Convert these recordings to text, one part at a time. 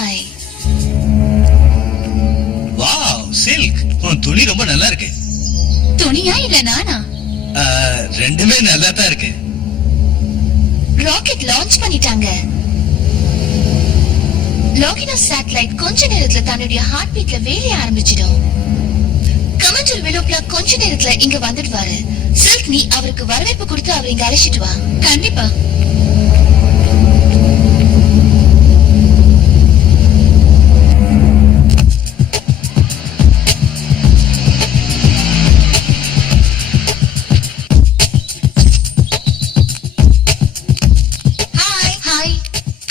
Hi. Wow, silk. உன் துணி ரொம்ப நல்லா இருக்கு. துணியா இல்ல நானா? ரெண்டுமே நல்லா தான் இருக்கு. ராக்கெட் லான்ச் பண்ணிட்டாங்க. லோகினா சேட்டலைட் கொஞ்ச நேரத்துல தன்னுடைய ஹார்ட் பீட்ல வேலைய ஆரம்பிச்சிடும். கமாண்டர் விலோப்லா கொஞ்ச நேரத்துல இங்க வந்துடுவாரு. சில்க், நீ அவருக்கு வரவேற்பு கொடுத்து அவர் இங்க அழைச்சிட்டு வா. கண்டிப்பா.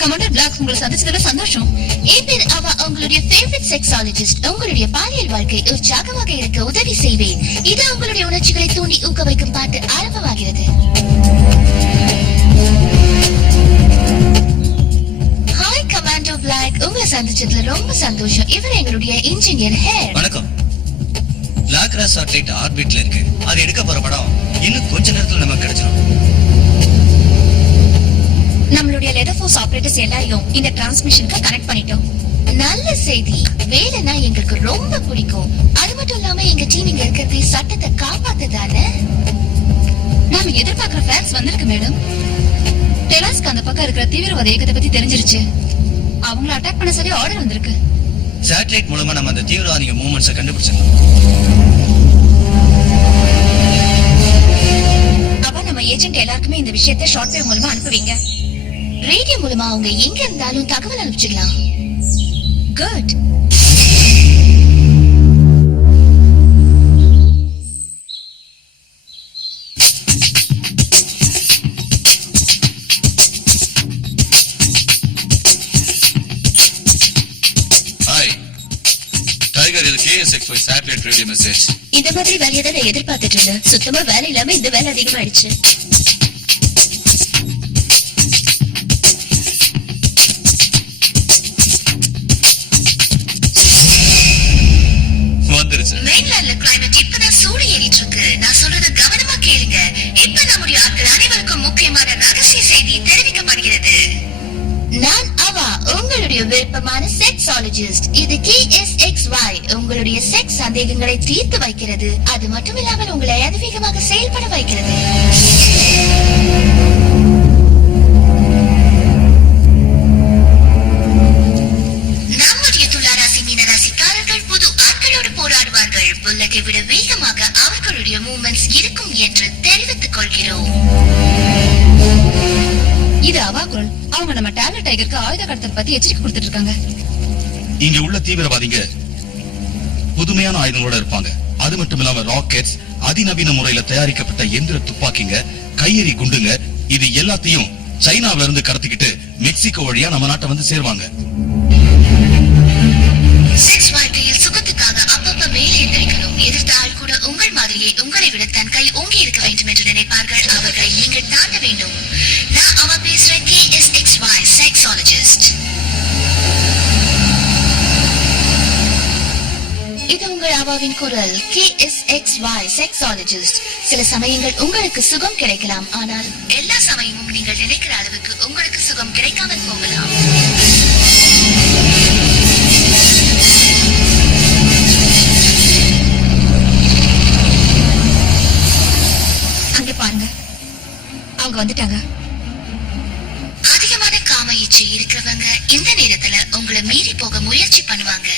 கமாண்டர் பிளாக்ஸ், உங்களை சந்திச்சதுல சந்தோஷம். என் பேர் அவா, உங்களுடைய ஃபேவரட் செக்ஸாலஜிஸ்ட். உங்களுடைய பாலியல் வாழ்க்கை உற்சாகமாக இருக்க உதவி செய்வேன். இது உங்களுடைய உணர்ச்சிகளை தூண்டி ஊக்க வைக்கும் பாட்டு ஆரம்பமாகிறது. ஹாய் கமாண்டர் பிளாக், உங்களை சந்திச்சதுல ரொம்ப சந்தோஷம். இவர் எங்களுடைய இன்ஜினியர் ஹேர். வணக்கம். லாக்ரா சேட்டலைட் ஆர்பிட்ல இருக்கு. அது எடுக்க போற படம் இன்னும் கொஞ்ச நேரத்துல நமக்கு கிடைச்சிடும். நம்மளுடைய லெதர் ஃபோர்ஸ் ஆபரேட்டர்ஸ் எல்லாரையும் இந்த டிரான்ஸ்மிஷனுக்கு கனெக்ட் பண்ணிட்டோம். நல்ல செய்தி. வேலைனா எங்களுக்கு ரொம்ப பிடிக்கும். அது மட்டும் இல்லாம எங்க டீம் இங்க இருக்கிறது சட்டத்தை காப்பாத்துதானே. நாம எதிர்பார்க்கிற ஃபேக்ஸ் வந்திருக்கு மேடம். டெலாஸ்க்கு அந்த பக்கம் இருக்கிற தீவிரவாத இயக்கத்தை பத்தி தெரிஞ்சிருச்சு. அவங்கள அட்டாக் பண்ண சொல்லி ஆர்டர் வந்திருக்கு. சேட்டலைட் மூலமா நம்ம அந்த தீவிரவாதிக மூவ்மெண்ட்ஸை கண்டுபிடிச்சிடலாம். அப்ப நம்ம ஏஜென்ட் எல்லாருக்குமே இந்த விஷயத்தை ஷார்ட் வேவ் மூலமா அனுப்புவீங்க. ரேடியோ மூலமா அவங்க எங்க இருந்தாலும் தகவல் அனுப்பிச்சிடலாம். குட். ஹாய் டைகர், இது KSXY சேட்டலைட் ரேடியோ மெசேஜ். இந்த மாதிரி வேலையை தான் நான் எதிர்பார்த்துட்டு இருந்தேன். சுத்தமா வேலை இல்லாம இந்த வேலை அதிகமாயிடுச்சு. மெயின்லேண்ட்ல கிளைமேட் இப்பதான் சூடு ஏறிட்டு இருக்கு. நான் சொல்றத கவனமா கேளுங்க. இப்ப நம்முடைய ஆட்கள் அனைவருக்கும் முக்கியமான ரகசிய செய்தி தெரிவிக்கப்படுகிறது. நான் அவா, உங்களுடைய விருப்பமான செக்ஸாலஜிஸ்ட். இது KSXY உங்களுடைய செக்ஸ் சந்தேகங்களை தீர்த்து வைக்கிறது. அது மட்டும் இல்லாமல் உங்களை அதிவேகமாக செயல்பட வைக்கிறது. புல்லட்டை விட வேகமாக அவர்களுடைய மூவ்மெண்ட்ஸ் இருக்கும் என்று தெரிவித்துக் கொள்கிறோம். இது அவா குரல். அவங்க நம்ம டேப்லெட் டைகருக்கு ஆயுத கடத்தல் பத்தி எச்சரிக்கை கொடுத்துட்டு இருக்காங்க. இங்க உள்ள தீவிரவாதிங்க புதுமையான ஆயுதங்களோட இருப்பாங்க. அது மட்டும் இல்லாம ராக்கெட்ஸ், அதிநவீன முறையில தயாரிக்கப்பட்ட எந்திர துப்பாக்கிங்க, கையெறி குண்டுங்க, இது எல்லாத்தையும் சைனாவில இருந்து கடத்திக்கிட்டு மெக்சிகோ வழியா நம்ம நாட்டை வந்து சேர்வாங்க. செக்ஸ் வாழ்க்கையில் சுகத்துக்காக அப்பப்ப மேலே எந்திரிக்கணும். எதிர்த்த ஆள் கூட உங்கள் மாதிரியே உங்களை விட தன் கை ஓங்கி இருக்க வேண்டும் என்று நினைப்பார்கள். அவர்களை நீங்கள் தாண்ட வேண்டும். நான் அவ பேசுறேன், KSXY செக்ஸாலஜிஸ்ட். இது உங்கள் அவாவின் குரல். KSXY sexologist. சில சமயங்கள் உங்களுக்கு சுகம் கிடைக்கலாம், ஆனால் எல்லா சமயமும் நீங்கள் நினைக்கிற அளவுக்கு உங்களுக்கு சுகம் கிடைக்காமல் போகலாம். பாருங்க, அவங்க வந்துட்டாங்க. அதிகமான காம இச்சை இருக்கிறவங்க இந்த நேரத்துல உங்களை மீறி போக முயற்சி பண்ணுவாங்க.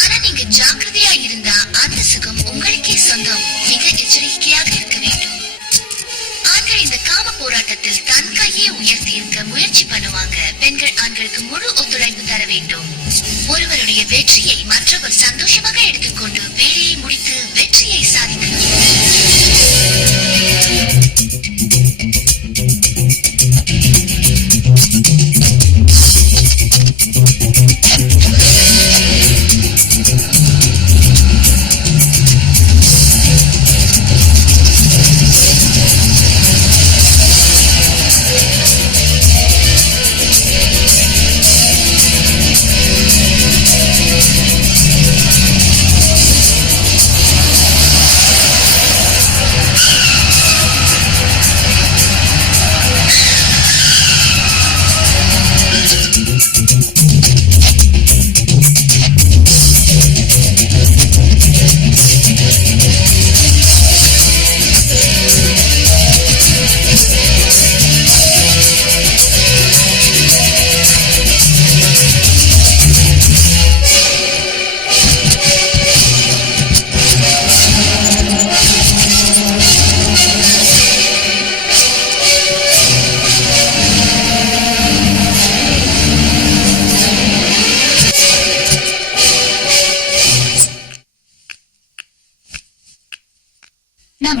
ஆனா நீங்க ஜாக்கிரதையா இருந்தா அந்த சுகம் உங்களுக்கே சொந்தம். மிக எச்சரிக்கையாக இருக்க வேண்டும். ஆண்கள் இந்த காம போராட்டத்தில் தன் கையை உயர்த்தி இருக்க முயற்சி பண்ணுவாங்க. பெண்கள் ஆண்களுக்கு முழு ஒத்துழைப்பு தர வேண்டும். ஒருவருடைய வெற்றியை மற்றவர் சந்தோஷமாக எடுத்துக்கொண்டு வேலையை முடித்து வெற்றியை சாதிக்கணும்.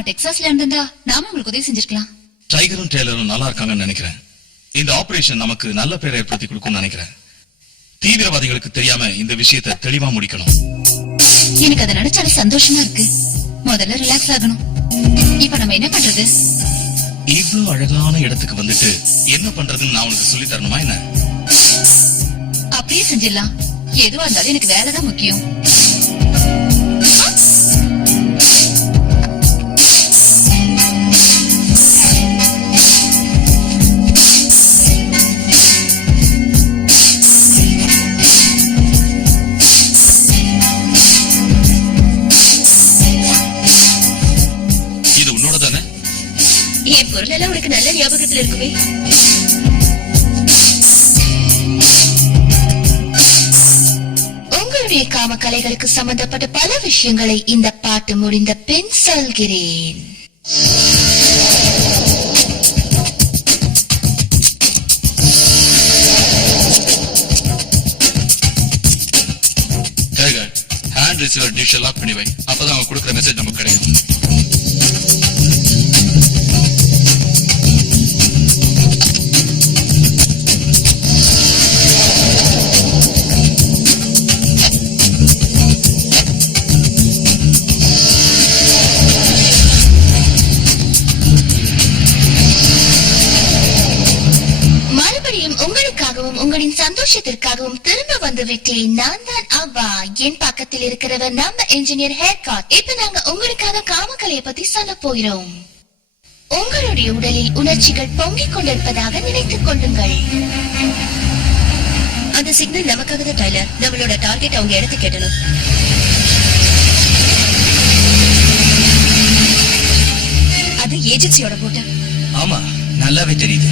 டெக்சாஸ்ல இருந்திருந்தா நாம உங்களுக்கு உதவி செஞ்சிருக்கலாம். டைகரும் டேலரும் நல்லா இருக்காங்கன்னு நினைக்கிறேன். இந்த ஆபரேஷன் நமக்கு நல்ல பேரை ஏற்படுத்தி கொடுக்கும்னு நினைக்கிறேன். தீவிரவாதிகளுக்கு தெரியாம இந்த விஷயத்தை தெளிவா முடிக்கணும். எனக்கு அதை நினைச்சாலே சந்தோஷமா இருக்கு. முதல்ல ரிலாக்ஸ் ஆகணும். இப்ப நம்ம என்ன பண்றது? இவ்வளவு அழகான இடத்துக்கு வந்துட்டு என்ன பண்றதுன்னு நான் உனக்கு சொல்லி தரணுமா என்ன? அப்படியே செஞ்சிடலாம். எதுவா இருந்தாலும் எனக்கு வேலைதான் முக்கியம். இது உன்னோட தானே? என் பொருள் எல்லாம் உனக்கு நல்ல ஞாபகத்துல இருக்குமே. உங்களுடைய காம கலைகளுக்கு சம்பந்தப்பட்ட பல விஷயங்களை இந்த பாட்டு முடிந்த பின் சொல்கிறேன். ஹேண்ட் ரிசீவர் டிஷ் லாக் பண்ணி வை. அப்பதான் அவங்க கொடுக்குற மெசேஜ் நமக்கு கிடைக்கும். உங்களின் சந்தோஷத்திற்காகவும் திரும்ப வந்து விட்டேன். நான் தான் அவ்வா. என் பக்கத்தில் இருக்கிறவர் நம்ம இன்ஜினியர் ஹேர் கட். இப்ப நாங்க உங்களுக்காக காமக்கலையை பத்தி சொல்ல போகிறோம். உங்களுடைய உடலில் உணர்ச்சிகள் பொங்கிக் கொண்டிருப்பதாக நினைத்துக் கொள்ளுங்கள். அந்த சிக்னல் நமக்காக தான் டைலர். நம்மளோட டார்கெட் அவங்க எடுத்து கேட்டணும். அது ஏஜென்சியோட போட்ட. ஆமா, நல்லாவே தெரியுது.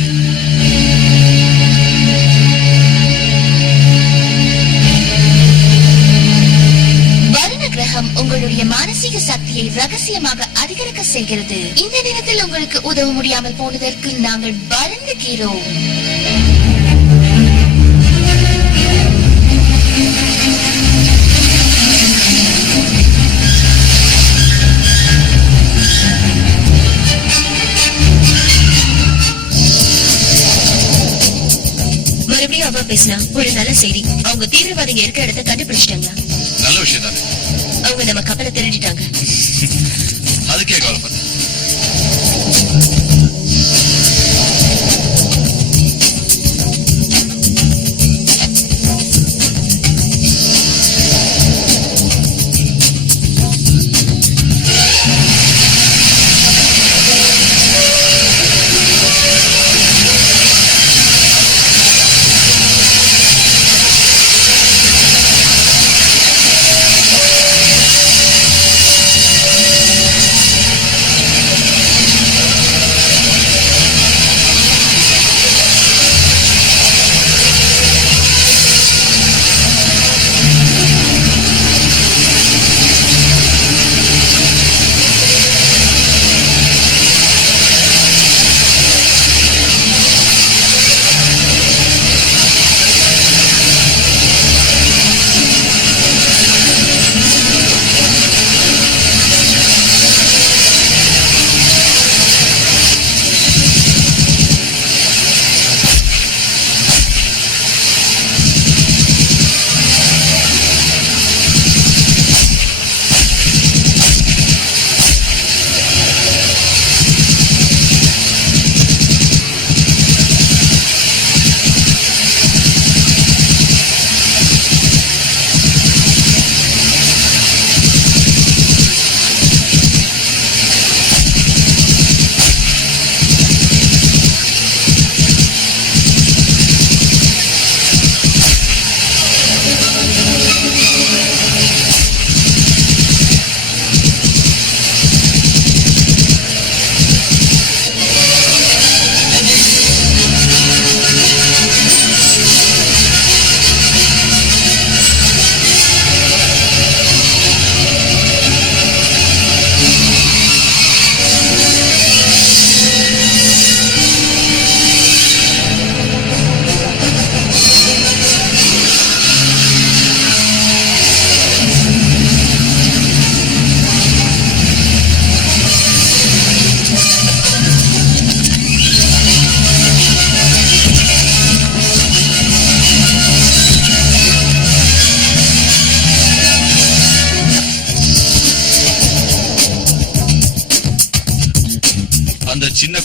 கிரகம் உங்களுடைய மானசீக சக்தியை ரகசியமாக அதிகரிக்க செய்கிறது. இந்த நேரத்தில் உங்களுக்கு உதவ முடியாமல் போனதற்கு நாங்கள் வருந்துகிறோம். மறுபடியும் அவ பேசினா ஒரு நல்ல செய்தி. அவங்க தீவிரவாதிங்க இருக்க இடத்தை கண்டுபிடிச்சிட்டாங்களா? நல்ல விஷயம் தானே. அவங்க நம்ம கப்பலை திருடிட்டாங்க. அதுக்கே கவலைப்பட.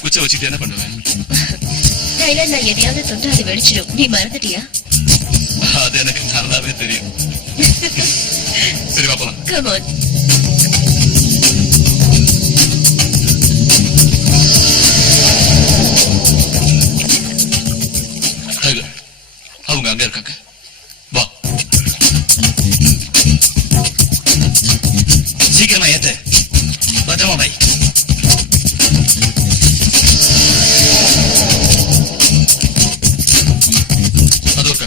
குச்சை வச்சுட்டு என்ன பண்ணுவேன்? டைலர், நான் எதையாவது தொட்டு அது வெடிச்சிடும். நீ மறந்துட்டியா? அது எனக்கு நல்லாவே தெரியும். சரி, வா போலாம். Come on. அவங்க அங்க இருக்காங்க. வா, சீக்கிரமா ஏத்து. பத்திரமா பை. அது ஒரு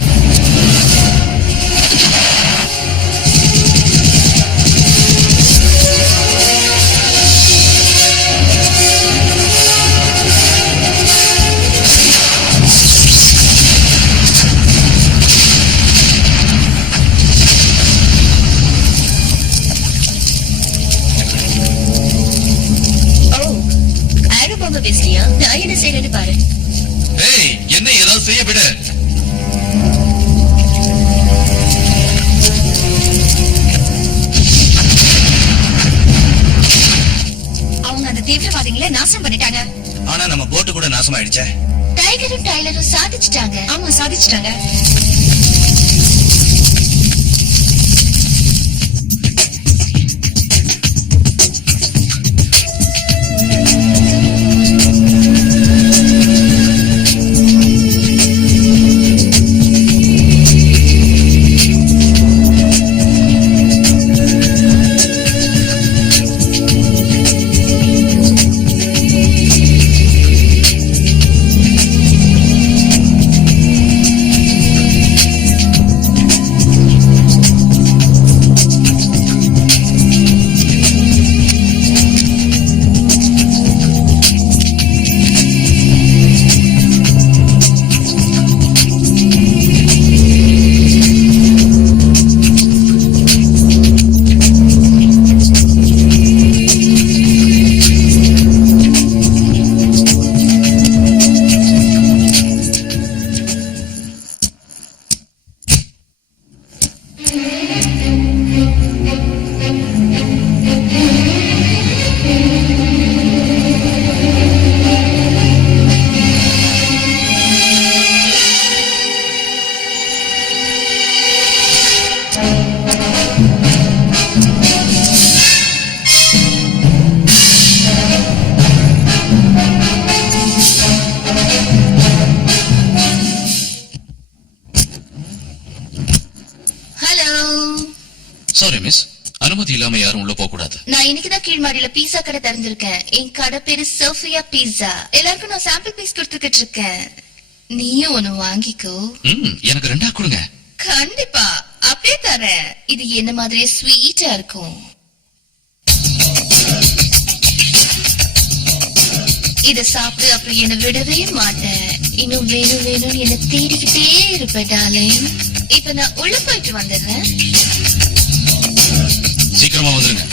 பேசுறியா? நான் என்ன செய்யறேன்னு பாரு. ஏய், என்ன ஏதாவது செய்ய விடு. அவங்க அந்த தீவிரவாதிகளை நாசம் பண்ணிட்டாங்க. ஆனா நம்ம போட்டு கூட நாசமாயிடுச்சே. டைகரும் டைலரும் சாதிச்சிட்டாங்க. ஆமா, சாதிச்சிட்டாங்க. சாரி மிஸ், அனுமதி இல்லாம யாரும் உள்ள போக கூடாது. நான் இன்னைக்குதான் கீழ்மாடியில பீஸா கடை திறந்திருக்கேன். என் கடை பேரு சோஃபியா பீஸா. எல்லாருக்கும் நான் சாம்பிள் பீஸ் கொடுத்துக்கிட்டு இருக்கேன். நீயும் ஒண்ணு வாங்கிக்கோ. எனக்கு 2 கொடுங்க. கண்டிப்பா, அப்படியே தரேன். இது என்ன மாதிரியே ஸ்வீட்டா இருக்கும். இத சாப்பிட்டு அப்புறம் என்ன விடவே மாட்டேன். இன்னும் வேணும் வேணும்னு என்ன தேடிக்கிட்டே இருப்பேன் டார்லிங். இப்ப நான் உள்ள போயிட்டு வந்துடுறேன். சீக்கிரமா வந்துருங்க.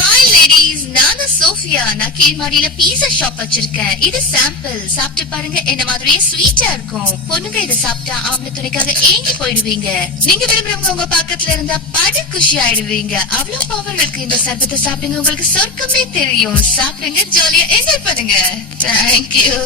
ஹாய் லேடீஸ், நான் சோஃபியா. நான் கீழ்மாடியில பீஸா ஷாப் வச்சிருக்கேன். இது சாம்பிள், சாப்பிட்டு பாருங்க. என்ன மாதிரியே ஸ்வீட்டா இருக்கும். பொண்ணுங்க இதை சாப்பிட்டா ஆம்பளை துணைக்காக ஏங்கி போயிடுவீங்க. நீங்க விரும்புறவங்க உங்க பக்கத்துல இருந்தா படு குஷி ஆயிடுவீங்க. அவ்வளவு பவர் இருக்கு இந்த சர்பத்தை. சாப்பிடுங்க, உங்களுக்கு சொர்க்கமே தெரியும். சாப்பிடுங்க, ஜாலியா என்ஜாய் பண்ணுங்க. தேங்க்யூ.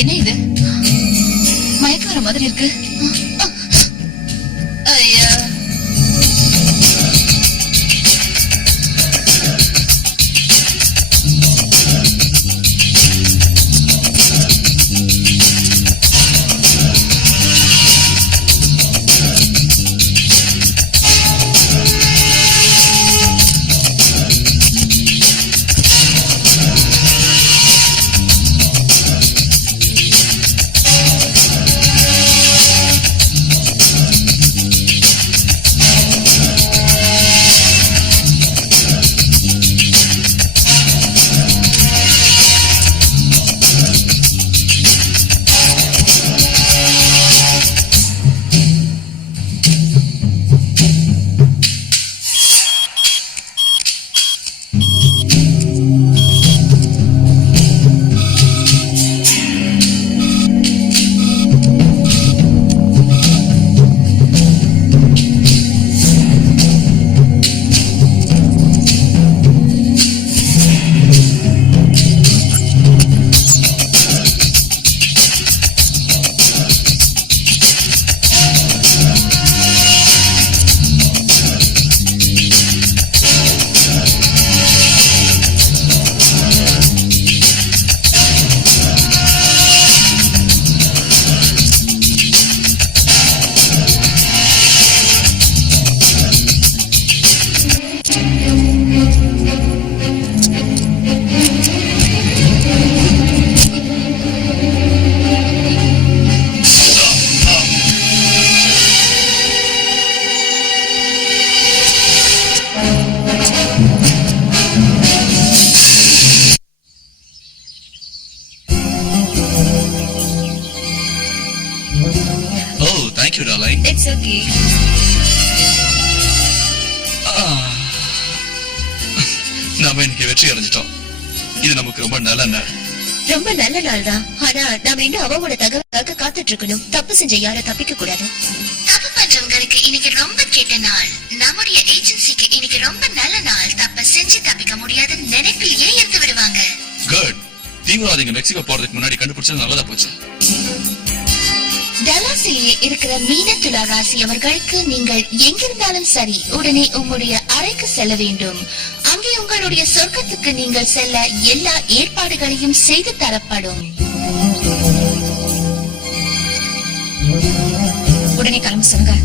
என்ன இது? மயக்க வர மாதிரி இருக்கு. ஐயா, தேங்க்யூ டார்லிங். It's okay. நாம இன்னைக்கு வெற்றி அடைஞ்சிட்டோம். இது நமக்கு ரொம்ப நல்ல நாள். ரொம்ப நல்ல நாள் தான். ஆனா நாம இன்னும் அவங்களோட தகவலுக்காக காத்துட்டு இருக்கணும். தப்பு செஞ்ச யாரும் தப்பிக்க கூடாது. தப்பு பண்றவங்களுக்கு இன்னைக்கு ரொம்ப கெட்ட நாள். நம்முடைய ஏஜென்சிக்கு இன்னைக்கு ரொம்ப நல்ல நாள். தப்ப செஞ்சு தப்பிக்க முடியாத நினைப்பிலேயே இருந்து விடுவாங்க. குட். தீவிரவாதிங்க மெக்சிகோ போறதுக்கு முன்னாடி கண்டுபிடிச்சது நல்லதா போச்சு. டலாஸிலே இருக்கிற மீனத்துலா ராசி அவர்களுக்கு நீங்கள் எங்கிருந்தாலும் சரி உடனே உங்களுடைய அறைக்கு செல்ல வேண்டும். அங்கே உங்களுடைய சொர்க்கத்துக்கு நீங்கள் செல்ல எல்லா ஏற்பாடுகளையும் செய்து தரப்படும். உடனே கிளம்ப சொல்லுங்க.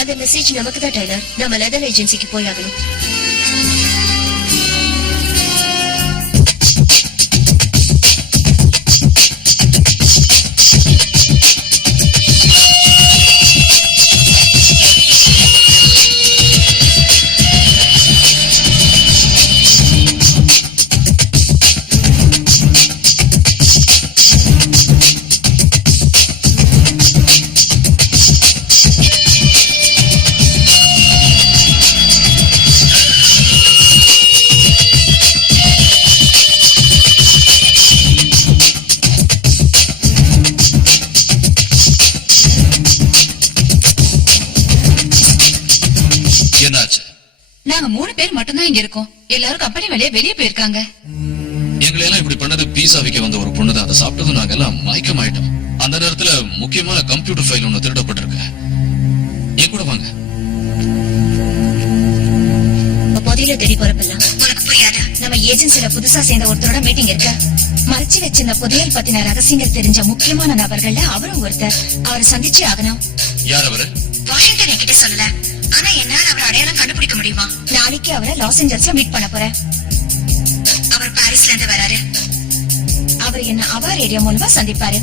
அந்த மெசேஜ் நமக்கு தான் டைலர். நம்ம லெதர் ஏஜென்சிக்கு போயாகணும். நாங்க 3 பேர் மட்டும்தான் இங்க இருக்கோம். எல்லாரும் கம்பெனி வெளியே போயிருக்காங்க. எங்களை எல்லாம் இப்படி பண்ணது பீஸா விக்க வந்த ஒரு பொண்ணு தான். அதை சாப்பிட்டதும் நாங்க எல்லாம் மயக்கமாயிட்டோம். அந்த நேரத்துல முக்கியமான கம்ப்யூட்டர் ஃபைல் ஒண்ணு திருடப்பட்டிருக்கு. என் கூட வாங்க. புதையில தேடி போறப்பெல்லாம் உனக்கு புரியாது. நம்ம ஏஜென்சில புதுசா சேர்ந்த ஒருத்தரோட மீட்டிங் இருக்கு. மறைச்சு வச்சிருந்த புதையல் பத்தின ரகசியங்கள் தெரிஞ்ச முக்கியமான நபர்கள்ல அவரும் ஒருத்தர். அவரை சந்திச்சு ஆகணும். யார் அவரு? வாஷிங்டன் என்கிட்ட சொல்லல. ஆனா என்னால அவரை அடையாளம் கண்டுபிடிக்க முடியுமா? நாளைக்கு அவரை லாஸ் ஏஞ்சல்ஸ்ல மீட் பண்ண போறேன். அவர் பாரிஸ்ல இருந்து வராரு. அவர் என்ன அவா ரேடியோ மூலமா சந்திப்பாரு.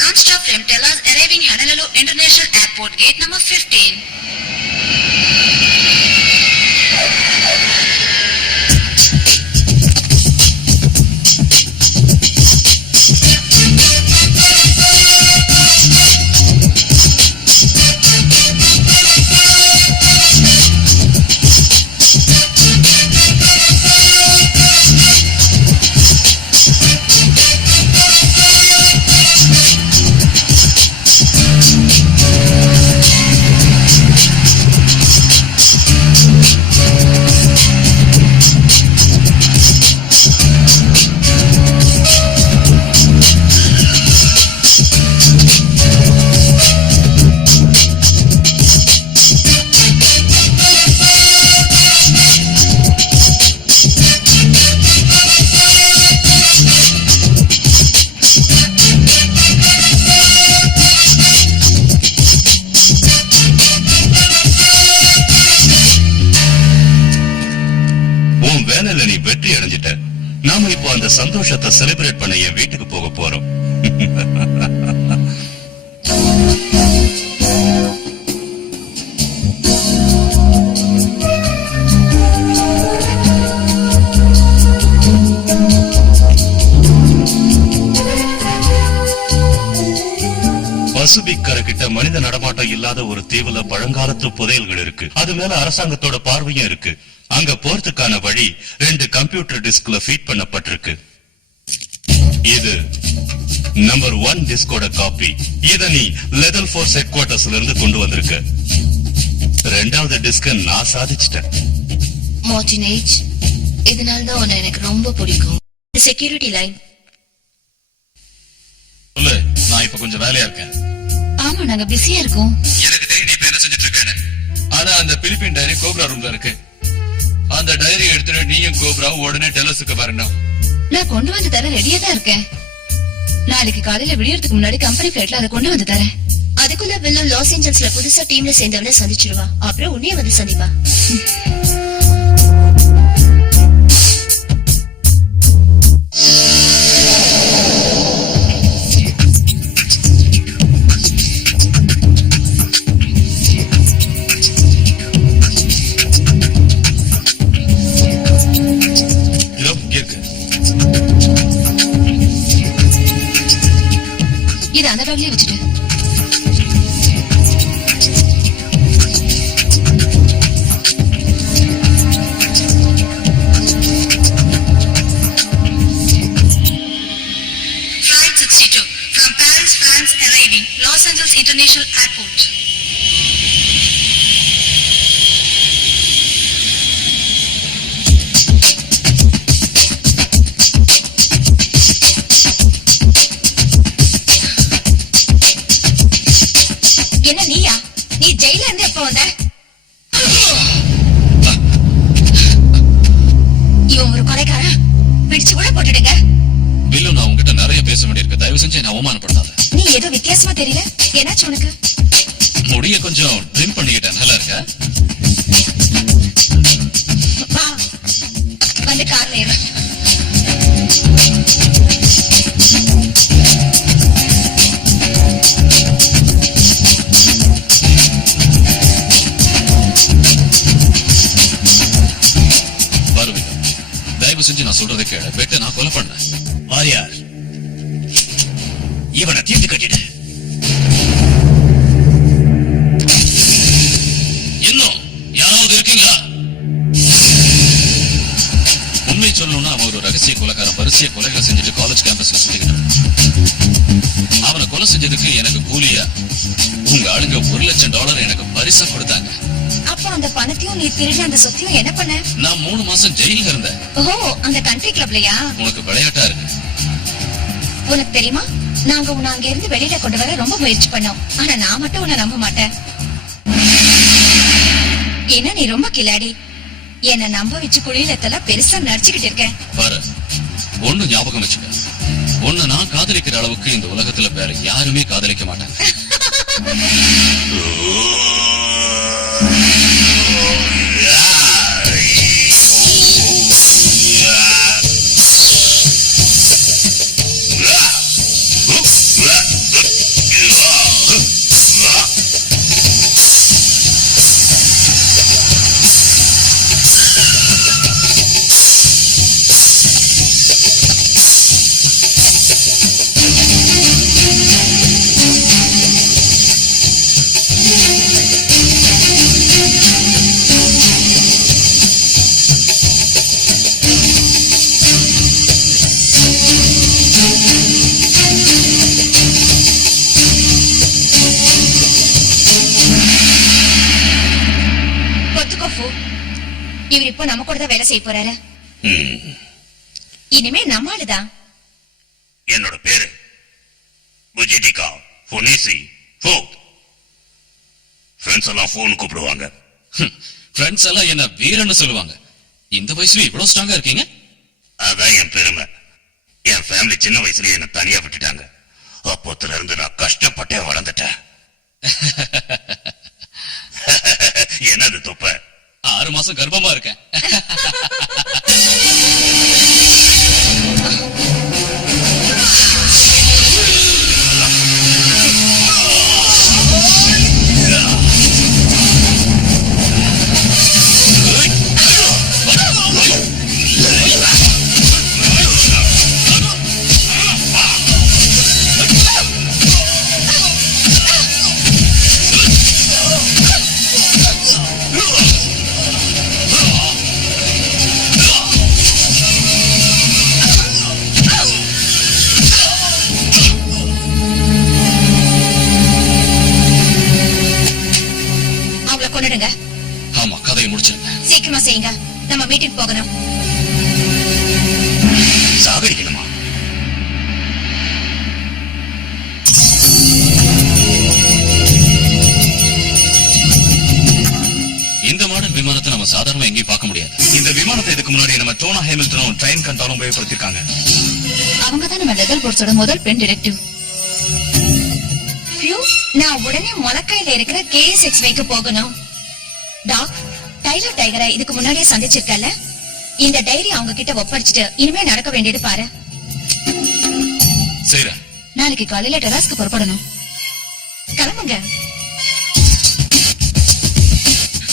non-stop from Dallas arriving Honolulu International Airport, gate number 15. உன் வேலையில நீ வெற்றி அடைஞ்சிட்ட. நாம இப்போ அந்த சந்தோஷத்தை செலிப்ரேட் பண்ண என் வீட்டுக்கு போக போறோம். பசுபிக் கரை கிட்ட மனித நடமாட்டம் இல்லாத ஒரு தீவுல பழங்காலத்து புதையல்கள் இருக்கு. அது மேல அரசாங்கத்தோட பார்வையும் இருக்கு. அங்க போறதுக்கான வழி 2 கம்ப்யூட்டர் டிஸ்க்ல ஃபீட் பண்ணப்பட்டிருக்கு. இது நம்பர் 1 டிஸ்கோட காப்பி. இத நீ லெதல் ஃபோர்ஸ் ஹெட் குவார்டர்ஸ்ல இருந்து கொண்டு வந்திருக்க. 2வது டிஸ்க நான் சாதிச்சிட்டேன். மார்டினேஜ், இதனால தான் உன்னை எனக்கு ரொம்ப பிடிக்கும். Security line. சொல்லு, நான் இப்ப கொஞ்சம் வேலையா இருக்கேன். ஆமா, நாங்க பிஸியா இருக்கோம். எனக்கு தெரியும் நீ இப்ப என்ன செஞ்சுட்டு இருக்கேன்னு. ஆனா அந்த பிலிப்பின் டைரி கோப்ரா ரூம்ல இருக்கு. அந்த டைரி எடுத்துட்டு நீயும் கோப்ராவும் உடனே டெலஸுக்கு வரணும். நான் கொண்டு வந்து தர ரெடியா தான் இருக்கேன். நாளைக்கு காலையில விடியறதுக்கு முன்னாடி கம்பெனி பிளைட்ல அதை கொண்டு வந்து தரேன். அதுக்குள்ள வில்லு லாஸ் ஏஞ்சல்ஸ்ல புதுசா டீம்ல சேர்ந்தவன சந்திச்சிருவா. அப்புறம் உன்னைய வந்து சந்திப்பா. இத அந்த பேக்லயே வச்சுட்டு. Flight 62 from Paris, France arriving Los Angeles International Airport. என்ன நீயா? நீ ஜெயில இருந்து எப்ப வந்த? இவன் ஒரு கொலைக்காரன். பிடிச்சு கூட போட்டுடுங்க. வில்லு, நான் உங்ககிட்ட நிறைய பேச வேண்டியிருக்கு. தயவு செஞ்சு என்ன அவமானப்படுத்தாத. நீ ஏதோ வித்தியாசமா தெரியல. என்னாச்சு உனக்கு? முடிய கொஞ்சம் ட்ரிம் பண்ணிக்கிட்டேன். நல்லா இருக்கா? வா, வந்து கார்ல ஏறு. தயவு செஞ்சு நான் சொல்றதை கேளு. பெட்ட நான் கொலை பண்ணேன். வாரியார், இவனை தீர்த்து கட்டிடு. இன்னும் யாராவது இருக்கீங்களா? உண்மை சொல்லணும்னா அவன் ஒரு ரகசிய கொலைக்காரன். வரிசைய கொலைகளை செஞ்சுட்டு காலேஜ் கேம்பஸ்ல சுத்திக்கிட்டான். அவனை கொலை செஞ்சதுக்கு எனக்கு கூலியா உங்க ஆளுங்க $1,00,000 எனக்கு பரிசா கொடுத்தாங்க. அப்ப அந்த பணத்தையும் நீ திருடி அந்த சொத்தையும் என்ன பண்ண? நான் 3 மாசம் ஜெயில இருந்தேன். ஓ, அந்த கண்ட்ரி கிளப்லயா? உனக்கு விளையாட்டா இருக்கு. உனக்கு தெரியுமா, நாங்க உன்னை அங்க இருந்து வெளியில கொண்டு வர ரொம்ப முயற்சி பண்ணோம். ஆனா நான் மட்டும் உன்னை நம்ப மாட்டேன். என்ன நீ ரொம்ப கில்லாடி. என்ன நம்ப வச்சு குளியலத்தெல்லாம் பெருசா நடிச்சுக்கிட்டு இருக்கேன். பாரு, ஒண்ணு ஞாபகம் வச்சுக்க. உன்னை நான் காதலிக்கிற அளவுக்கு இந்த உலகத்துல வேற யாருமே காதலிக்க மாட்டாங்க. இவர் இப்போ நம்ம கூட தான் வேலை செய்ய போறாரு. இனிமே நம்ம ஆளுதான். என்னோட பேரு புஜிதிகா ஃபோனிசி ஃபோ. ஃப்ரெண்ட்ஸ் எல்லாம் ஃபோன் கூப்பிடுவாங்க. ஃப்ரெண்ட்ஸ் எல்லாம் என்ன வீரன்னு சொல்லுவாங்க. இந்த வயசுல இவ்வளவு ஸ்ட்ராங்கா இருக்கீங்க. அதான் என் பெருமை. என் ஃபேமிலி சின்ன வயசுலயே என்ன தனியா விட்டுட்டாங்க. அப்போத்துல இருந்து நான் கஷ்டப்பட்டே வளர்ந்துட்டேன். என்னது தொப்ப? 6 மாசம் கர்ப்பமா இருக்கேன். செய்யுங்க. நம்ம மீட்டிங் போகணும். சாகடிக்கணுமா? இந்த மாடல் விமானத்தை நம்ம சாதாரணமா எங்கேயும் பார்க்க முடியாது. இந்த விமானத்தை இதுக்கு முன்னாடி நம்ம டோனா ஹேமில்டனும் ட்ரெயின் கண்டாலும் உபயோகப்படுத்திருக்காங்க. அவங்க தான் நம்ம லெதர் போர்ட்ஸோட முதல் பெண் டிடெக்டிவ். நான் உடனே முளக்கையில இருக்கிற KS6 வைக்க போகணும். டாக், டைலர் டைகரை இதுக்கு முன்னாடியே சந்திச்சிருக்கல. இந்த டைரி அவங்க கிட்ட ஒப்படைச்சிட்டு இனிமே நடக்க வேண்டியது பாரு. சரிடா. நாளைக்கு காலையில டெராஸ்க்கு புறப்படணும். கிளம்புங்க.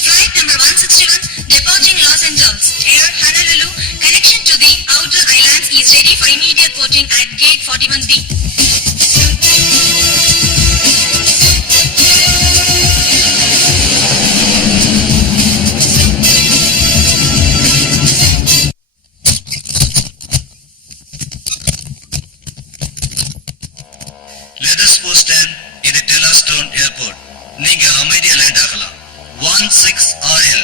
Flight number 161 departing Los Angeles. Air Honolulu. Connection to the outer islands is ready for immediate porting at gate 41B. Post 10 இது டெலாஸ்டோன் ஏர்போர்ட். நீங்க அமைதியா லேண்ட் ஆகலாம். 16RL.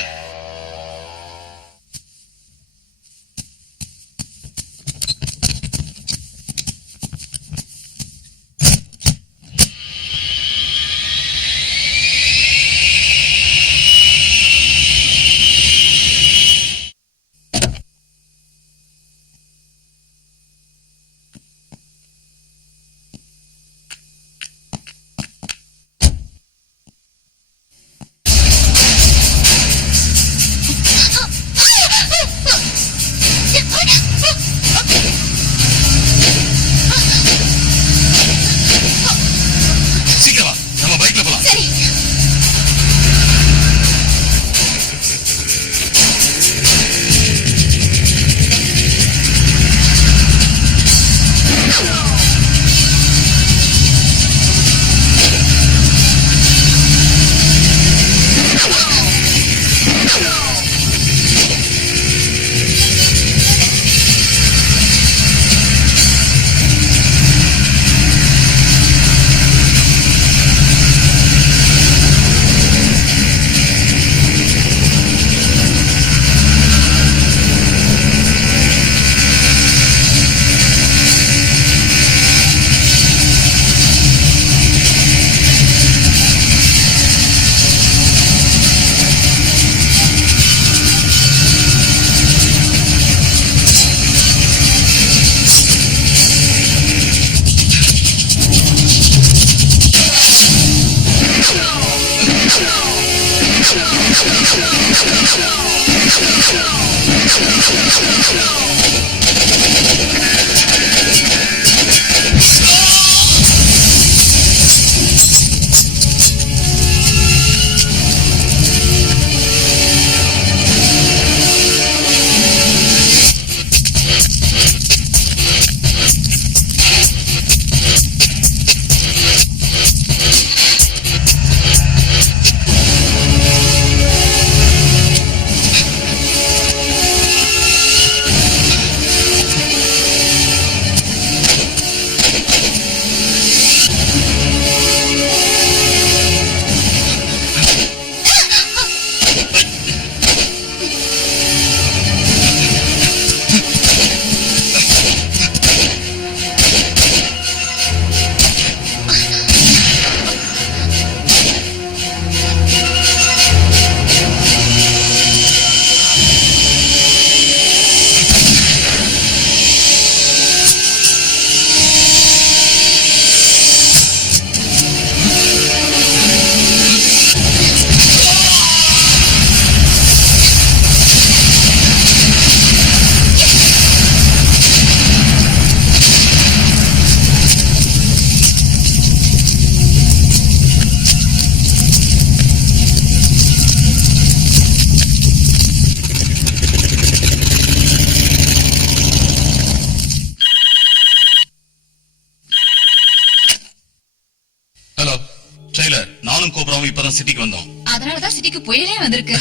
நானும் கோபுராவும் இப்பதான் சிட்டிக்கு வந்தோம். அதனாலதான் சிட்டிக்கு புயலே வந்திருக்கு.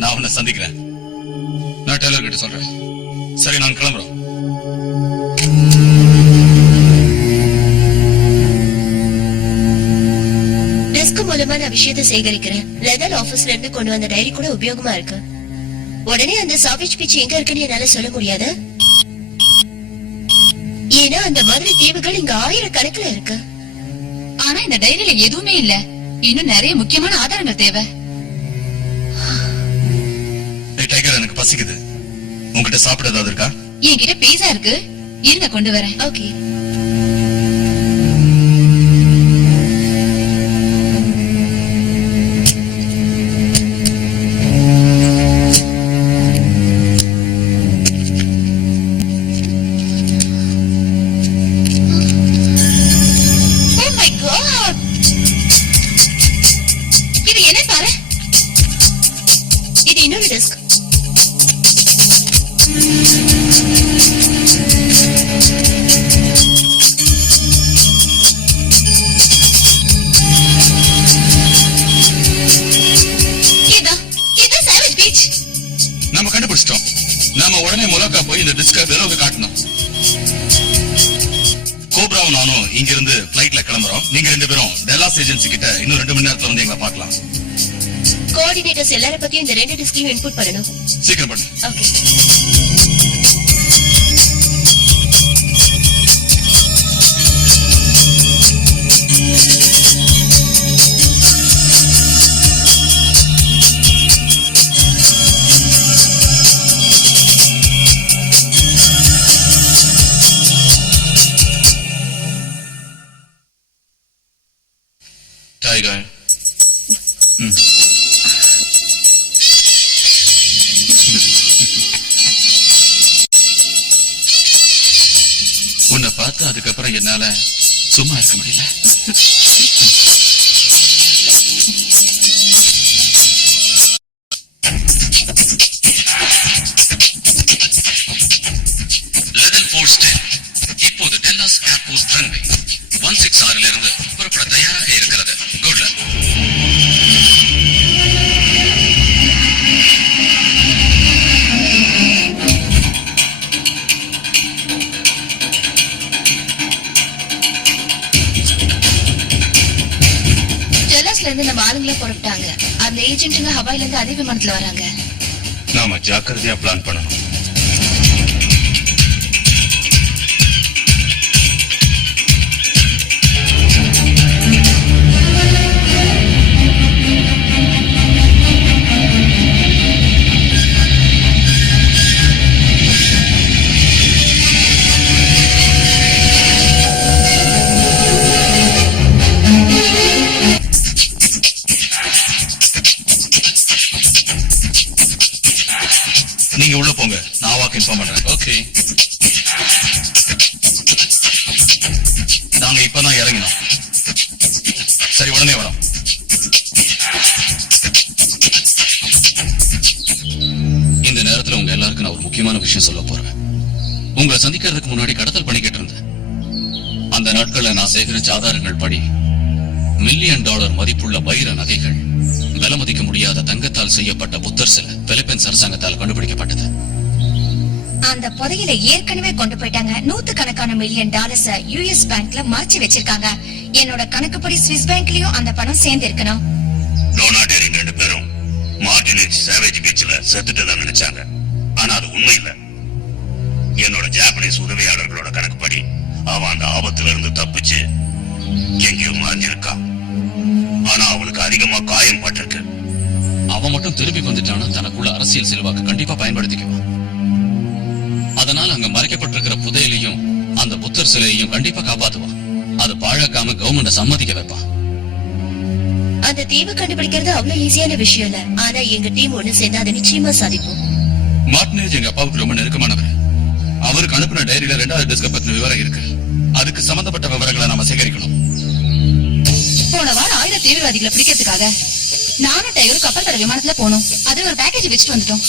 நான் உன்னை சந்திக்கிறேன். நான் டெய்லர் கிட்ட சொல்றேன். சரி, நான் கிளம்புறோம். டெஸ்க் மூலமா நான் விஷயத்தை சேகரிக்கிறேன். லெதர் ஆபீஸ்ல இருந்து கொண்டு வந்த டைரி கூட உபயோகமா இருக்கு. உடனே அந்த சாவேஜ் பீச் எங்க இருக்குன்னு என்னால சொல்ல முடியாது. ஏன்னா அந்த மாதிரி தீவுகள் இங்க ஆயிரக்கணக்குல இருக்கு. ஆனா இந்த டைரியில எதுவுமே இல்ல. இன்னும் நிறைய முக்கியமான ஆதாரங்கள் தேவை. டைகர், எனக்கு பசிக்குது. உங்ககிட்ட சாப்பிட ஏதாவது இருக்கா? என்கிட்ட பீஸா இருக்கு, இருங்க கொண்டு வரேன். ஓகே. நம்ம கண்டுபிடிச்சிட்டோம். நாம உடனே முலக்கா போய் இந்த டிஸ்க வெலோக்கு காட்டணும். கோப்ராவும் நானும் இங்க இருந்து பிளைட்ல கிளம்புறோம். நீங்க 2 பேரும் டெல்லாஸ் ஏஜென்சி கிட்ட இன்னும் 2 மணி நேரத்துல வந்து எங்களை பார்க்கலாம். கோஆர்டினேட்டர்ஸ் எல்லார பத்தியும் இந்த 2 டிஸ்கையும் இன்புட் பண்ணணும். சீக்கிரம் பண்ணு. ஓகே. டைகர். உன்னை பார்த்து அதுக்கப்புறம் என்னால சும்மா இருக்க முடியல. லெவல் 4 இப்போது டெல்லாஸ் ஏர்போர்ட் ரன்வே 166 இருந்து புறப்பட தயாராக இருக்கிறது. Good luck. டெல்லாஸ்ல இருந்து நம்ம ஆளுங்களே புறப்பட்டாங்க. அந்த ஏஜென்ட்டுங்க ஹவாயில இருந்து அதே விமானத்துல வராங்க. நாம ஜாக்கிரதையா பிளான் பண்ணணும். நீங்க உள்ள போங்க, நான் அவாக்கு இன்ஃபார்ம் பண்றேன். ஓகே. நாங்க இப்பதான் இறங்கினோம். சரி, உடனே வரோம். இந்த நேரத்துல உங்க எல்லாருக்கும் நான் ஒரு முக்கியமான விஷயம் சொல்ல போறேன். உங்களை சந்திக்கிறதுக்கு முன்னாடி கடத்தல் பண்ணிக்கிட்டு இருந்தேன். அந்த நாட்கள்ல நான் சேகரிச்ச ஆதாரங்கள் படி $1 மில்லியன் மதிப்புள்ள வைர நகைகள், விலை மதிக்க முடியாத தங்கத்தால் செய்யப்பட்ட புத்தர் சிலை பிலிப்பைன்ஸ் அரசாங்கத்தால் கண்டுபிடிக்கப்பட்டது. அந்த புதையில ஏற்கனவே கொண்டு போயிட்டாங்க. $100 மில்லியன் US பேங்க்ல மறைச்சு வச்சிருக்காங்க. என்னோட கணக்குப்படி ஸ்விஸ் பேங்க்லயும் அந்த பணம் சேர்ந்து இருக்கணும். டோனாடேரி 2 பேரும் மார்டினேஜ் சேவேஜ் பீச்ல செத்துட்டதா நினைச்சாங்க. ஆனா அது உண்மை இல்ல. என்னோட ஜாப்பனீஸ் உதவியாளர்களோட கணக்குப்படி அவன் அந்த ஆபத்துல இருந்து தப்பிச்சு எங்கேயோ மறைஞ்சிருக்கான். ஆனா அவனுக்கு அதிகமா காயம் பட்டிருக்கு. அவன் மட்டும் திரும்பி வந்துட்டானா தனக்குள்ள அரசியல் செல்வாக்கு கண்டிப்பா பயன்படுத்திக்குவான். அதனால அங்க மறைக்கப்பட்டிருக்கிற புதையலையும் அந்த புத்தர் சிலையையும் கண்டிப்பா காப்பாத்துவான். அது பாழாக்காம கவர்மெண்ட சம்மதிக்க வைப்பான். அந்த தீவு கண்டுபிடிக்கிறது அவ்வளவு ஈஸியான விஷயம் இல்ல. ஆனா எங்க டீம் ஒண்ணு சேர்ந்து அதை நிச்சயமா சாதிப்போம். மார்டினேஜ் எங்க அப்பாவுக்கு ரொம்ப நெருக்கமானவர். அவருக்கு அனுப்பின டைரியில 2வது டிஸ்க பத்தின விவரம் இருக்கு. அதுக்கு சம்பந்தப்பட்ட விவரங்களை நாம சேகரிக்கணும். போன வாரம் 1000 தீவிரவாதிகளை பிடிக்கிறதுக்காக நானும் டைகரும் கப்பல் தர விமானத்துல போனோம். அதுல ஒரு பேக்கேஜ் வச்சுட்டு வந்துட்டோம்.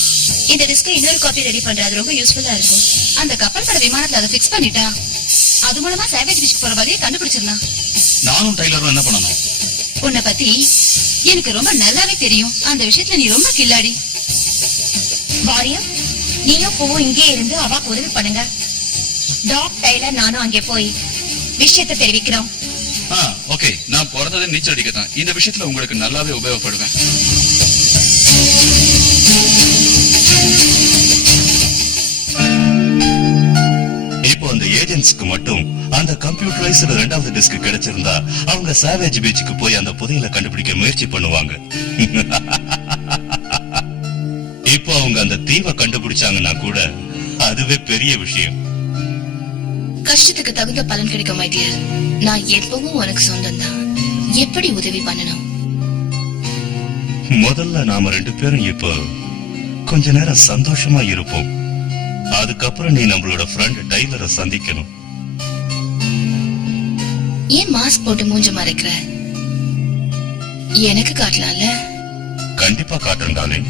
இந்த டிஸ்க இன்னொரு காப்பி ரெடி பண்றது அது ரொம்ப யூஸ்ஃபுல்லா இருக்கும். அந்த கப்பல் தர விமானத்துல அதை பிக்ஸ் பண்ணிட்டா அது மூலமா சேவேஜ் பீச் போற வழியை கண்டுபிடிச்சிடலாம். நானும் டைலரும் என்ன பண்ணணும்? உன்னை பத்தி எனக்கு ரொம்ப நல்லாவே தெரியும். அந்த விஷயத்துல நீ ரொம்ப கில்லாடி. வாரியம், நீயும் போவும் இங்கே இருந்து அவாக்கு உதவி பண்ணுங்க. டாக் டைலர் நானும் அங்கே போய் விஷயத்தை தெரிவிக்கிறோம். ஓகே. நான் பிறந்ததே நீச்சல் அடிக்கத்தான். இந்த விஷயத்துல உங்களுக்கு நல்லாவே உபயோகப்படுவேன். ஆடியன்ஸ்க்கு மட்டும் அந்த கம்ப்யூட்டரைஸ்டு 2வது டிஸ்க் கிடைச்சிருந்தா அவங்க சாவேஜ் பீச்சுக்கு போய் அந்த புதையலை கண்டுபிடிக்க முயற்சி பண்ணுவாங்க. இப்போ அவங்க அந்த தீவை கண்டுபிடிச்சாங்கன்னா கூட அதுவே பெரிய விஷயம். கஷ்டத்துக்கு தகுந்த பலன் கிடைக்கும் மை டியர். நான் எப்பவும் உனக்கு சொந்தம் தான். எப்படி உதவி பண்ணணும்? முதல்ல நாம 2 பேரும் இப்போ கொஞ்ச நேரம் சந்தோஷமா இருப்போம். அதுக்கப்புறம் நீ நம்மளோட ஃப்ரெண்ட் டைலரை சந்திக்கணும். ஏன் மாஸ்க் போட்டு மூஞ்ச மறைக்கிற? எனக்கு காட்டலாம்ல? கண்டிப்பா காட்டுறேன் டார்லிங்.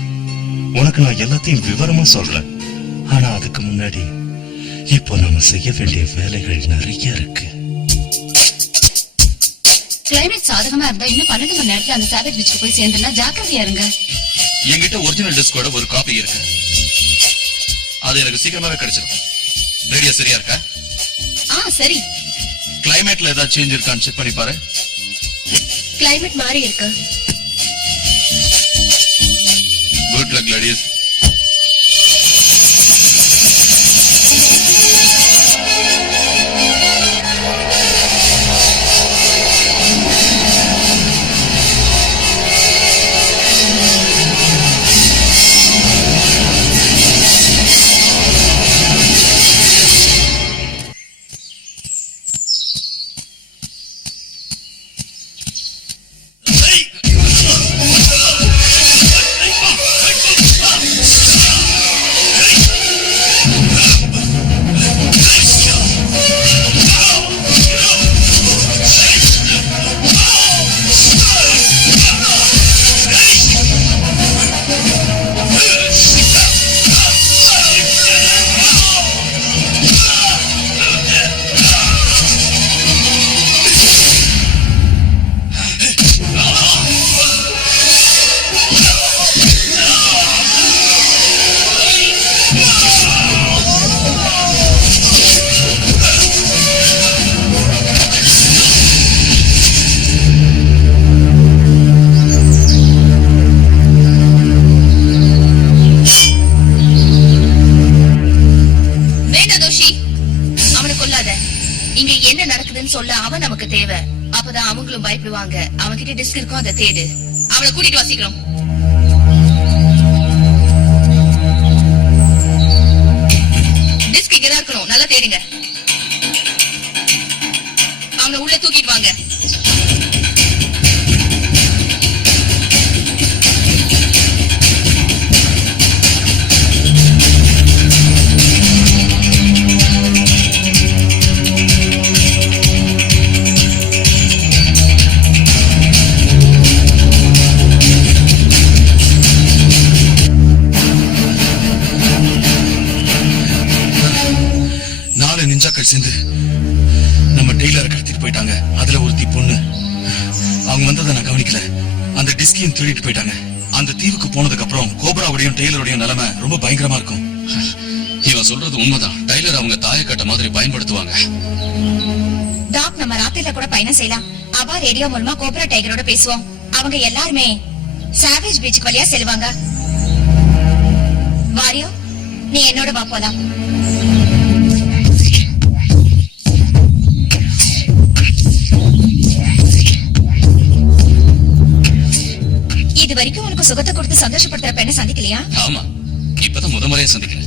உனக்கு நான் எல்லாத்தையும் விவரமா சொல்றேன். ஆனா அதுக்கு முன்னாடி இப்போ நாம செய்ய வேண்டிய வேலைகள் நிறைய இருக்கு. கிளைமேட் சாதகமா இருந்தா இன்னும் 12 மணி நேரத்துல அந்த சாவேஜ் பீச்சுக்கு போய் சேர்ந்தா ஜாக்கிரதையா இருங்க. என்கிட்ட ஒரிஜினல் டிஸ்கோட ஒரு காப்பி இருக்கு. அது எனக்கு சீக்கிரமாவே கிடைச்சிடும். ரேடியோ சரியா இருக்கா? சரி. கிளைமேட்ல ஏதாவது சேஞ்ச் இருக்கான்னு செக் பண்ணி பாரு. கிளைமேட் மாறி இருக்கு. Good luck ladies. சொல்ல அவன் நமக்கு தேவை. அப்பதான் அவங்களும் பயப்படுவாங்க. அவன்கிட்ட டிஸ்க் இருக்கும், அதை தேடு. அவளை கூட்டிட்டு வாசிக்கிறோம். டிஸ்க் இங்கதான் இருக்கணும், நல்லா தேடுங்க. அவனை உள்ள தூக்கிட்டு வாங்க. நிஞ்சாக்கள் சேர்ந்து நம்ம டெய்லரை கடத்திட்டு போயிட்டாங்க. அதுல ஒருத்தி பொண்ணு. அவங்க வந்ததை நான் கவனிக்கல. அந்த டிஸ்கையும் திருடிட்டு போயிட்டாங்க. அந்த தீவுக்கு போனதுக்கு அப்புறம் கோபராவுடையும் டெய்லருடையும் நிலைமை ரொம்ப பயங்கரமா இருக்கும். இவன் சொல்றது உண்மைதான். டெய்லர் அவங்க தாயக்கட்ட மாதிரி பயன்படுத்துவாங்க. டாக், நம்ம ராத்திரில கூட பயணம் செய்யலாம். அவா ரேடியோ மூலமா கோபரா டைகரோட பேசுவோம். அவங்க எல்லாருமே சாவேஜ் பீச்சுக்கு வழியா செல்வாங்க. வாரியோ, நீ என்னோட வா போலாம். இது வரைக்கும் உனக்கு சுகத்தை கொடுத்து சந்தோஷப்படுத்துற பெண்ணை சந்திக்கலையா? ஆமா, இப்பதான் முறையா சந்திக்கிறேன்.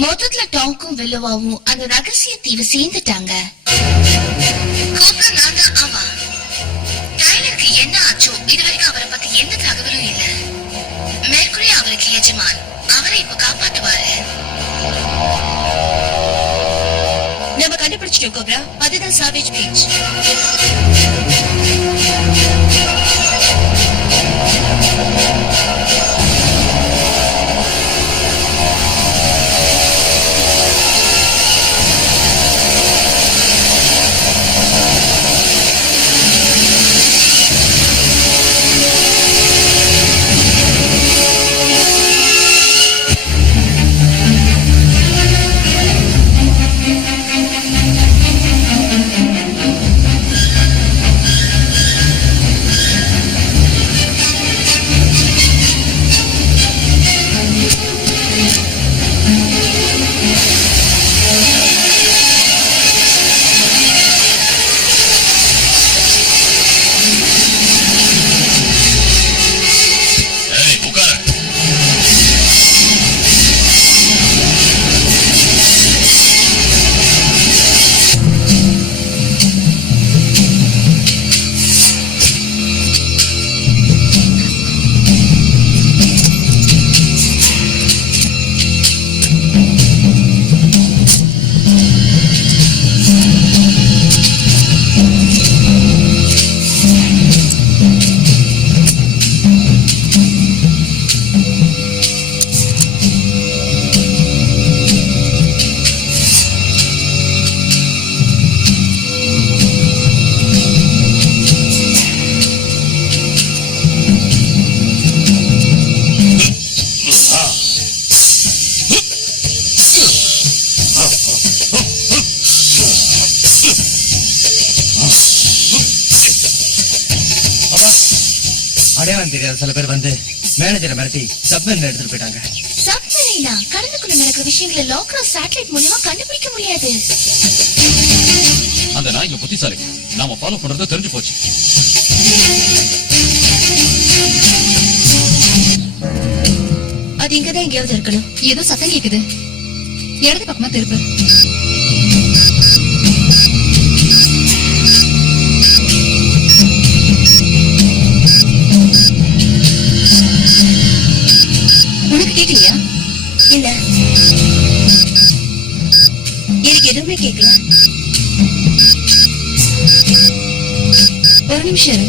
மொத்தத்துல டாங்கும் வெல்லோவாவும் அந்த ரகசிய தீவை சேர்ந்துட்டாங்க. கொக்க நான் தான். ஆமா, டைலருக்கு என்ன ஆச்சோ இதுவரைக்கும் அவரை பத்தி எந்த தகவலும் இல்ல. மெர்க்குரி அவருக்கு எஜமான், அவரை இப்ப காப்பாத்துவாரு. நம்ம கண்டுபிடிச்சிட்டோம் கோப்ரா, அதுதான் சாவேஜ் பீச். அடையாளம் தெரியாத சில பேர் வந்து மேனேஜரை மிரட்டி சப்மெரின் எடுத்துட்டு போயிட்டாங்க. சப்மரீனா? கடலுக்குள்ள நடக்கிற விஷயங்களை லாக்ராஸ் சேட்டலைட் மூலமா கண்டுபிடிக்க முடியாது. அந்த நாய்ங்க புத்திசாலி, நாம ஃபாலோ பண்றத தெரிஞ்சு போச்சு. அது இங்கதான் எங்கேயாவது இருக்கணும். ஏதோ சத்தம் கேக்குது. இடது பக்கமா திருப்பு. உனக்கு கேட்கலையா? இல்ல, எனக்கு எதுவுமே கேட்கல. ஒரு நிமிஷம் இரு.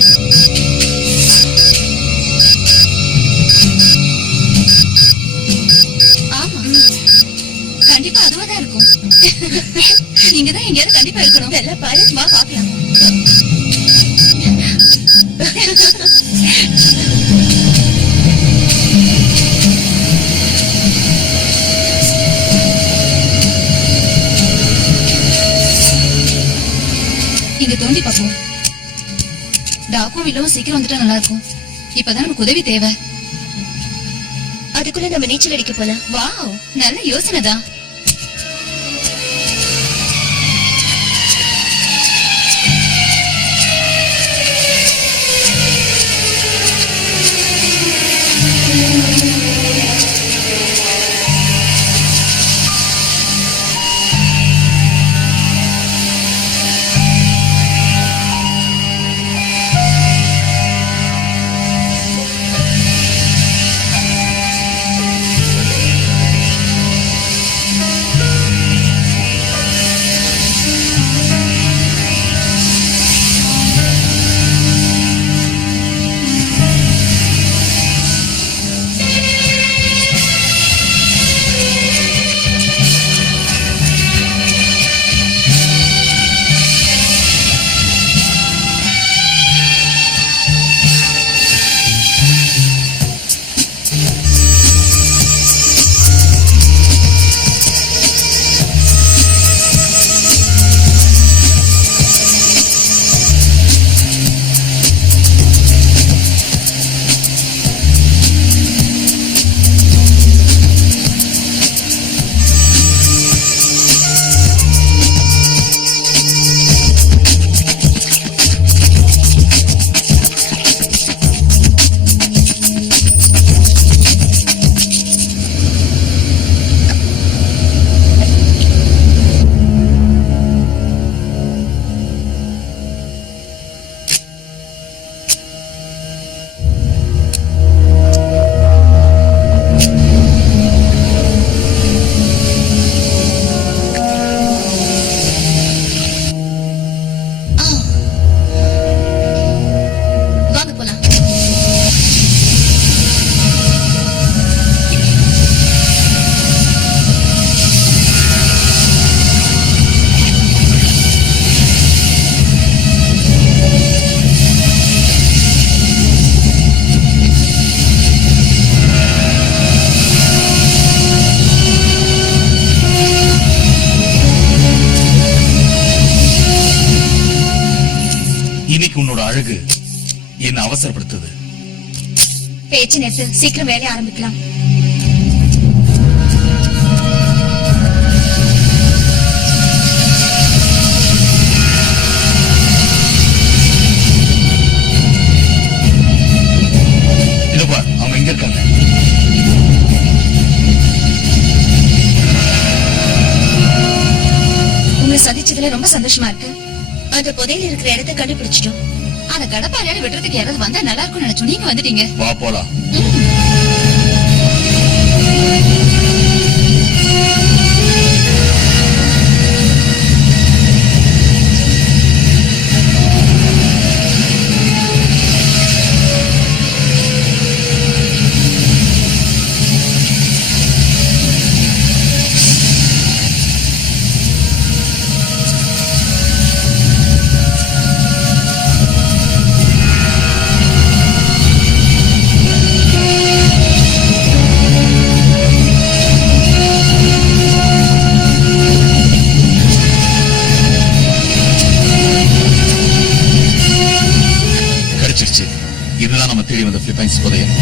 ஆமா, கண்டிப்பா அதுவாதான் இருக்கும். நீங்கதான் எங்கேயாவது கண்டிப்பா இருக்கணும். நல்லா பாரு, வா பாக்கலாம். இங்க தோண்டி பாப்போம். டாக்கும் வில்லவும் சீக்கிரம் வந்துட்டா நல்லா இருக்கும். இப்பதான் நமக்கு உதவி தேவை. அதுக்குள்ள நம்ம நீச்சல் அடிக்க போலாம். வாவ், நல்ல யோசனைதான். அழகு என்ன அவசரப்படுத்துது. பேச்சு நேத்து சீக்கிரம் வேலையை ஆரம்பிக்கலாம். இதோ பார், அவங்க எங்க இருக்காங்க? உங்களை சந்திச்சதுல ரொம்ப சந்தோஷமா இருக்கு. அந்த புதையில இருக்கிற இடத்தை கண்டுபிடிச்சிட்டோம். அந்த கடப்பாறையால விடுறதுக்கு யாராவது வந்தா நல்லா இருக்கும்னு நினைச்சோம். நீங்க வந்துட்டீங்க. வா போலாம். கிடைச்சிருச்சு. இதுதான் நம்ம தேடி வந்த பிலிப்பைன்ஸ் புதையல்.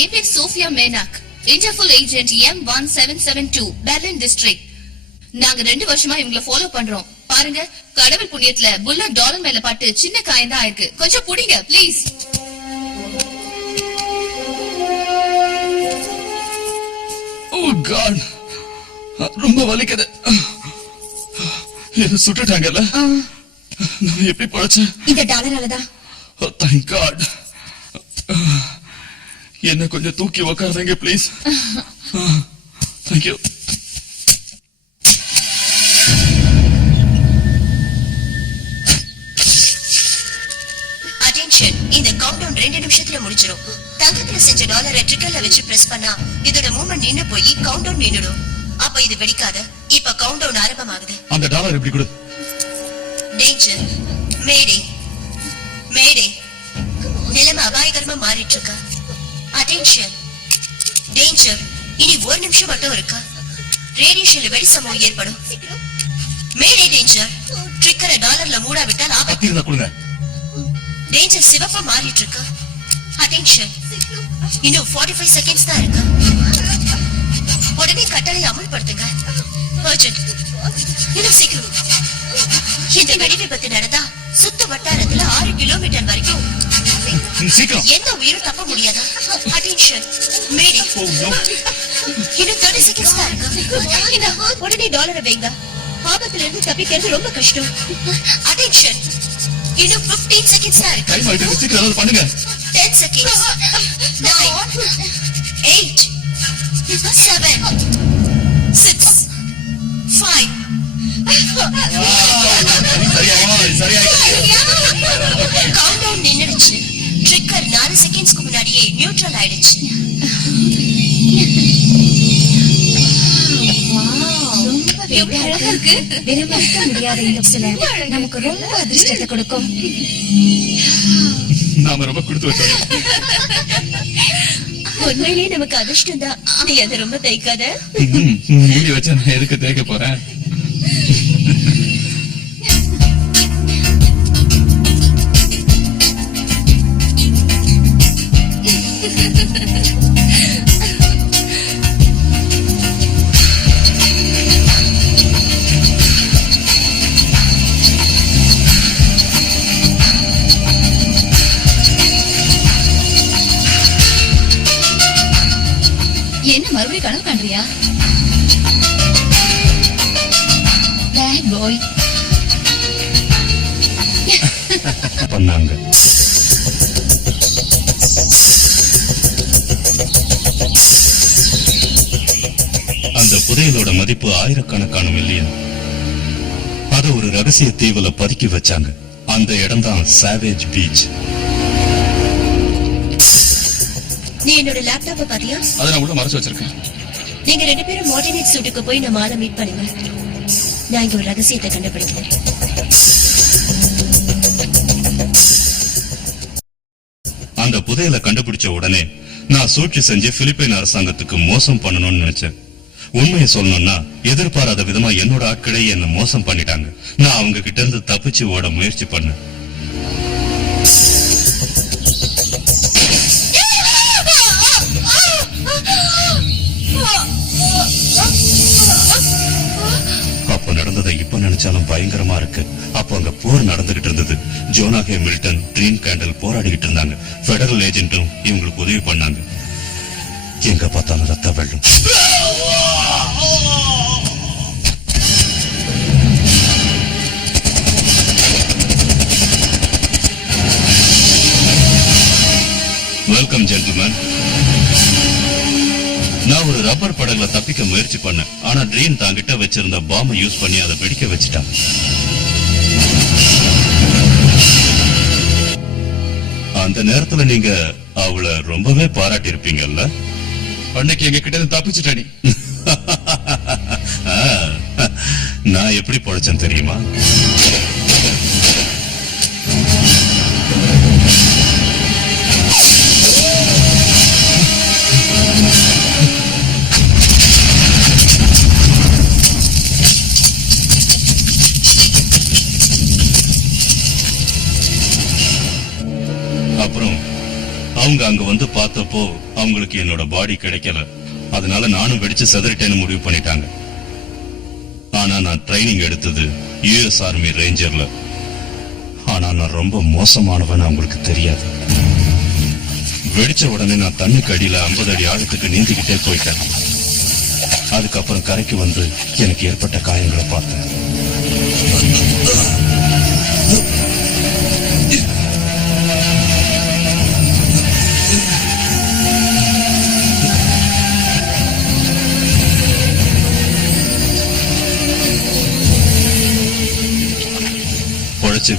என் பேர் Sophia Manak, Interpol agent M1772 Berlin district. நாங்க 2 வருஷமா இவங்களை ஃபாலோ பண்றோம். பாருங்க, கடவுள் புண்ணியத்துல புல்லட் டாலர் மேல பட்டு சின்ன காயம் தான் ஆயிருக்கு. கொஞ்சம் புடிங்க ப்ளீஸ். ஓ காட், ரொம்ப வலிக்குது. என்ன சுட்டுட்டாங்கல்ல? நான் எப்படி பழச்சேன்? இந்த டாலராலதான். Oh, thank God. என்ன கொஞ்சம் தூக்கி உக்காருங்க ப்ளீஸ். Thank you. ஆரம்பிச்சிடும். தங்கத்துல செஞ்ச டாலரை ட்ரிக்கர்ல வச்சு பிரஸ் பண்ணா இதோட மூவ்மெண்ட் நின்னு போய் கவுண்ட் டவுன் நின்னுடும். அப்ப இது வெடிக்காத. இப்ப கவுண்ட் டவுன் ஆரம்பமாகுது. அந்த டாலர் எப்படி கொடு. டேஞ்சர், மேடே, மேடே. நிலைமை அபாயகரமா மாறிட்டு இருக்கா. Attention, danger. இனி 1 நிமிஷம் மட்டும் இருக்கா. ரேடியேஷன்ல வெடி சம்பவம் ஏற்படும். மேடே டேஞ்சர். ட்ரிக்கரை டாலர்ல மூடாவிட்டால் ஆபத்து. கத்தி இருந்தா கொடுங்க. டேஞ்சர் சிவப்பா மாறிட்டு இருக்கு. அட்டென்ஷன், இன்னும் 45 செகண்ட்ஸ் தான் இருக்கு. உடனே கட்டளை அமல்படுத்துங்க. அர்ஜென்ட், இன்னும் சீக்கிரம். இந்த வெடி விபத்து நடந்தா சுத்து வட்டாரத்துல 6 கிலோமீட்டர் வரைக்கும் சீக்கிரம். எந்த உயிரும் தப்ப முடியாதா. அட்டென்ஷன், மேடே. இன்னும் 30 செகண்ட்ஸ் தான் இருக்கு. உடனே டாலரை வைங்க. ஆபத்துல இருந்து தப்பிக்கிறது ரொம்ப கஷ்டம். அட்டென்ஷன், இன்னும் 15 செகண்ட்ஸ் தான் இருக்கு. டைம் ஆயிட்டு சீக்கிரம் ஏதாவது பண்ணுங்க. 10 seconds. 9, 8, 7, 6, 5. கவுண்டவுன் நின்னுடுச்சு. ட்ரிக்கர் 4 செகண்ட்ஸ்க்கு முன்னாடியே நியூட்ரல் ஆயிடுச்சு. எவ்வளவு அழகா இருக்கு. விரும்ப முடியாத இந்த சில நமக்கு ரொம்ப அதிர்ஷ்டத்தை கொடுக்கும். நாம ரொம்ப கொடுத்து வச்சோம். உண்மையிலேயே நமக்கு அதிர்ஷ்டம் தான். நீ அதை ரொம்ப தைக்காத. மூடி வச்சா நான் எதுக்கு தேய்க்க போறேன். என்ன மறுபடியும் கனவு காண்றியா? Bad boy. பண்ணாங்க. அந்த புதையலோட மதிப்பு 1000கணக்கான மில்லியன். அத ஒரு ரகசிய தீவுல பதுக்கி வச்சாங்க. அந்த இடம் தான் சாவேஜ் பீச். நீ என்னோட லேப்டாப்ப பாத்தியா? அதை நான் உள்ள மறைச்சு வச்சிருக்கேன். நீங்க 2 பேரும் மார்டினேட் சூட்டுக்கு போய் நம்ம ஆளை மீட் பண்ணுங்க. நான் இங்க ஒரு ரகசியத்தை கண்டுபிடிக்கிறேன். அந்த புதையலை கண்டுபிடிச்ச உடனே நான் சூழ்ச்சி செஞ்சு பிலிப்பைன் அரசாங்கத்துக்கு மோசம் பண்ணணும்னு நினைச்சேன். உண்மையை சொல்லணும்னா எதிர்பாராத விதமா என்னோட ஆட்களே என்ன மோசம் பண்ணிட்டாங்க. நான் அவங்க கிட்ட இருந்து தப்பிச்சு ஓட முயற்சி பண்ணேன். அப்ப நடந்ததை இப்ப நினைச்சாலும் பயங்கரமா இருக்கு. அப்ப அங்க போர் நடந்துகிட்டு இருந்தது. ஜோனா ஹே மில்டன், ட்ரீம் கேண்டல் போராடிக்கிட்டு இருந்தாங்க. பெடரல் ஏஜென்ட்டும் இவங்களுக்கு உதவி பண்ணாங்க. எங்க பார்த்தாலும் ரத்த வெள்ளம். Welcome gentleman. நான் ஒரு ரப்பர் படகுல தப்பிக்க முயற்சி பண்ணேன். ஆனா ட்ரீன் தாங்கிட்ட வச்சிருந்த பாம்பை யூஸ் பண்ணி அதை வெடிக்க வச்சுட்டான். அந்த நேரத்துல நீங்க அவளை ரொம்பவே பாராட்டி இருப்பீங்கல்ல. அன்னைக்கு எங்க கிட்ட இருந்து தப்பிச்சுட்ட நீ. நான் எப்படி பொழைச்சேன் தெரியுமா? அப்புறம் அவங்க அங்க வந்து பார்த்தப்போ அவங்களுக்கு என்னோட பாடி கிடைக்கல. அதனால நானும் வெடிச்சு செதறிட்டேன்னு முடிவு பண்ணிட்டாங்க. ஆனா நான் ட்ரைனிங் எடுத்தது யுஎஸ் ஆர்மி ரேஞ்சர்ல. ஆனா நான் ரொம்ப மோசமானவன் அவங்களுக்கு தெரியாது. வெடிச்ச உடனே நான் தண்ணிக்கு அடியில 50 அடி ஆழத்துக்கு நீந்திக்கிட்டே போயிட்டேன். அதுக்கப்புறம் கரைக்கு வந்து எனக்கு ஏற்பட்ட காயங்களை பார்த்தேன்.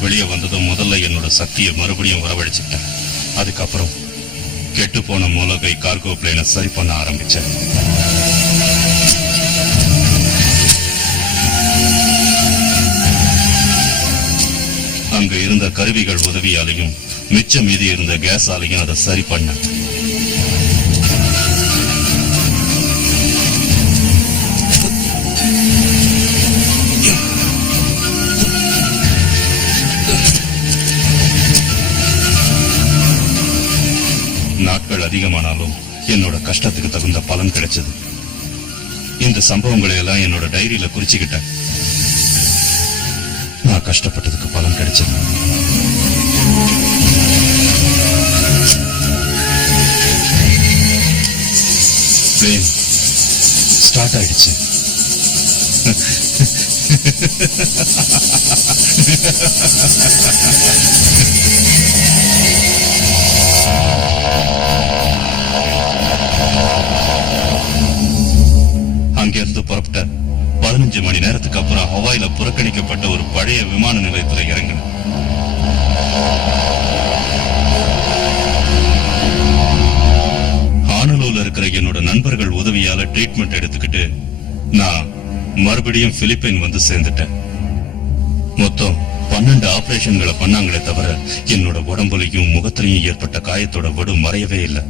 வெளியே வந்ததும் முதல்ல என்னோட சக்தியை மறுபடியும் வரவழைச்சிட்டேன். அதுக்கப்புறம் கெட்டு போன மூலகை கார்கோ பிளேனை சரி பண்ண ஆரம்பிச்சேன். அங்க இருந்த கருவிகள் உதவியாலையும் மிச்சம் மீதி இருந்த கேஸாலையும் அதை சரி பண்ண. நாட்கள் அதிகமானாலும் என்னோட கஷ்டத்துக்கு தகுந்த பலன் கிடைச்சது. இந்த சம்பவங்களை எல்லாம் என்னோட டைரியில குறிச்சுக்கிட்டேன். நான் கஷ்டப்பட்டதுக்கு பலன் கிடைச்சது. பிளேன் ஸ்டார்ட் ஆயிடுச்சு. அங்கிருந்து புறப்பட்ட 15 மணி நேரத்துக்கு அப்புறம் ஹவாயில புறக்கணிக்கப்பட்ட ஒரு பழைய விமான நிலையத்துல இறங்கினேன். ஹானலூல இருக்கிற என்னோட நண்பர்கள் உதவியால ட்ரீட்மெண்ட் எடுத்துக்கிட்டு நான் மறுபடியும் பிலிப்பைன் வந்து சேர்ந்துட்டேன். மொத்தம் 12 ஆபரேஷன்களை பண்ணாங்களே தவிர என்னோட உடம்புலையும் முகத்திலையும் ஏற்பட்ட காயத்தோட வடு மறையவே இல்லை.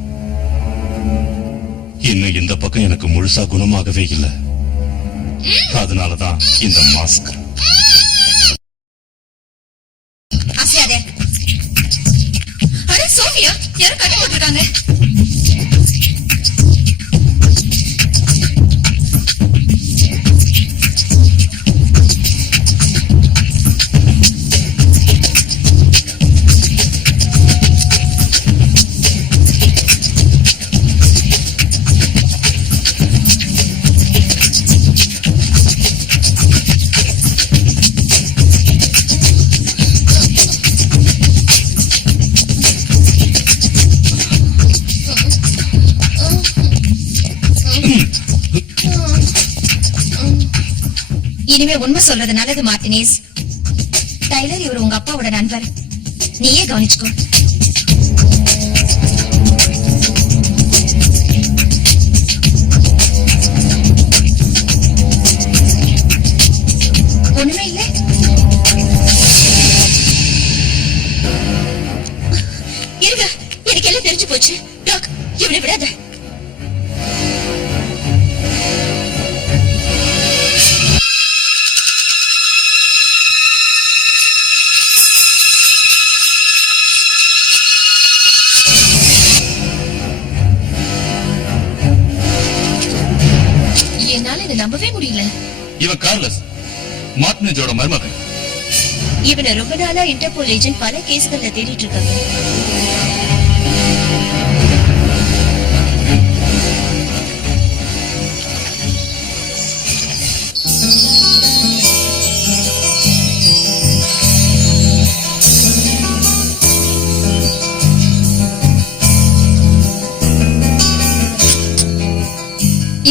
இன்னும் இந்த பக்கம் எனக்கு முழுசா குணமாகவே இல்லை. அதனாலதான் இந்த மாஸ்க். அசையாதே. அட சோஃபியா, யாரோ கட்டி போட்டுருக்காங்க. இனிமே உண்மை சொல்றது நல்லது மார்டினேஸ். டைலர் இவர் உங்க அப்பாவோட நண்பர். நீயே கவனிச்சுக்கோ. ஒண்ணுமே இல்ல. இருங்க, எனக்கு எல்லாம் தெரிஞ்சு போச்சு. டாக், இவனை விடாத. என்னால இதை நம்பவே முடியல. இவன் கார்லஸ், மார்டினேஜோட மருமகன். இவனை ரொம்ப நாளா இன்டர்போல் ஏஜென்ட் பல கேஸ்கள்ல தேடிட்டு இருக்காங்க.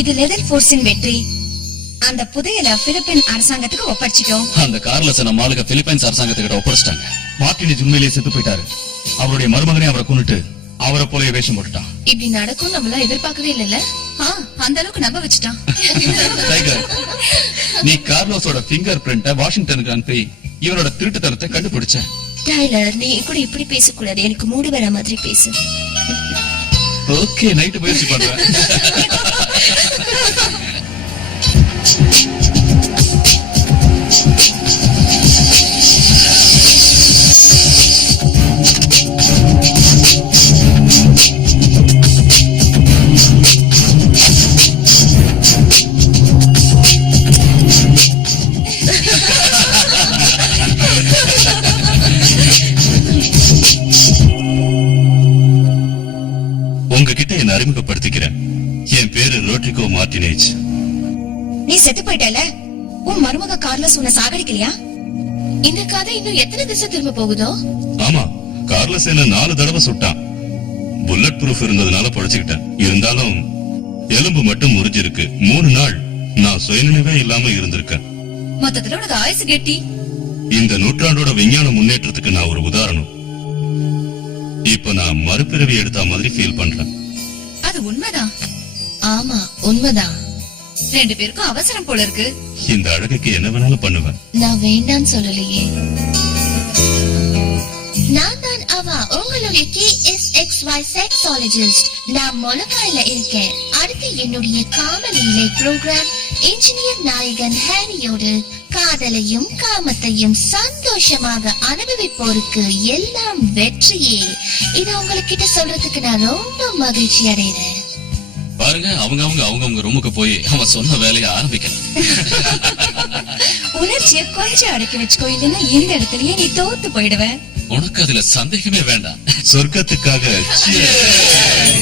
இது லெதர் போர்ஸின் வெற்றி. அந்த புதையலை பிலிப்பைன் அரசாங்கத்துக்கு ஒப்படைச்சிட்டோம். அந்த கார்லஸ் நம்ம ஆளுங்க பிலிப்பைன்ஸ் அரசாங்கத்துக்கிட்ட ஒப்படைச்சிட்டாங்க. மார்டினேஜ் உண்மையிலேயே செத்து போயிட்டாரு. அவருடைய மருமகனே அவரை கொன்னுட்டு அவரை போலயே வேஷம் போட்டுட்டான். இப்படி நடக்கும் நம்மள எதிர்பார்க்கவே இல்லைல்ல. அந்த அளவுக்கு நம்ப வச்சுட்டான். டைகர், நீ கார்லோஸோட ஃபிங்கர் பிரிண்ட வாஷிங்டனுக்கு அனுப்பி இவனோட திருட்டுத்தனத்தை கண்டுபிடிச்ச. டைலர், நீ கூட இப்படி பேசக்கூடாது. எனக்கு மூடு வர மாதிரி பேசு. ஓகே, நைட்டு முயற்சி பண்றேன். உங்ககிட்ட என்ன அறிமுகப்படுத்திக்கிறேன். என் பேரு ரோட்ரிகோ மார்டினேஜ். நீ செத்து போயிட்டல. உன் மருமக கார்லஸ் உன்னை சாகடிக்கலையா? இந்த கதை இன்னும் எத்தனை திசை திரும்ப போகுதோ? ஆமா, கார்லஸ் என்ன 4 தடவை சுட்டான். புல்லட் ப்ரூஃப் இருந்ததுனால பொழைச்சுக்கிட்டேன். இருந்தாலும் எலும்பு மட்டும் முறிஞ்சிருக்கு. 3 நாள் நான் சுயநினைவே இல்லாம இருந்திருக்கேன். மொத்தத்துல உனக்கு ஆயுசு கெட்டி. இந்த நூற்றாண்டோட விஞ்ஞான முன்னேற்றத்துக்கு நான் ஒரு உதாரணம். இப்ப நான் மறுபிறவி எடுத்த மாதிரி ஃபீல் பண்றேன். அது உண்மைதான். ஆமா உண்மைதான். 2 பேருக்கும் அவசரம் போல இருக்கு. இந்த அழகுக்கு என்ன வேணாலும் பண்ணுவேன். நான் வேண்டான்னு சொல்லலையே. நான் தான் அவ உங்களுடைய KSXY செக்ஸாலஜிஸ்ட். நான் மொலக்காயில இருக்கேன். அடுத்து என்னுடைய காமலீலை ப்ரோக்ராம் இன்ஜினியர் நாயகன் ஹாரியோடு காதலையும் காமத்தையும் சந்தோஷமாக அனுபவிப்போருக்கு எல்லாம் வெற்றியே. இது உங்ககிட்ட சொல்றதுக்கு நான் ரொம்ப மகிழ்ச்சி அடைகிறேன். பாருங்க, அவங்க ரூமுக்கு போய் அவன் சொன்ன வேலையை ஆரம்பிக்கலாம். உணர்ச்சியை கொஞ்சம் அடக்கி வச்சுக்கோ, இல்லைன்னா இந்த இடத்துலயே நீ தோத்து போயிடுவ. உனக்கு அதுல சந்தேகமே வேண்டாம். சொர்க்கத்துக்காக cheers.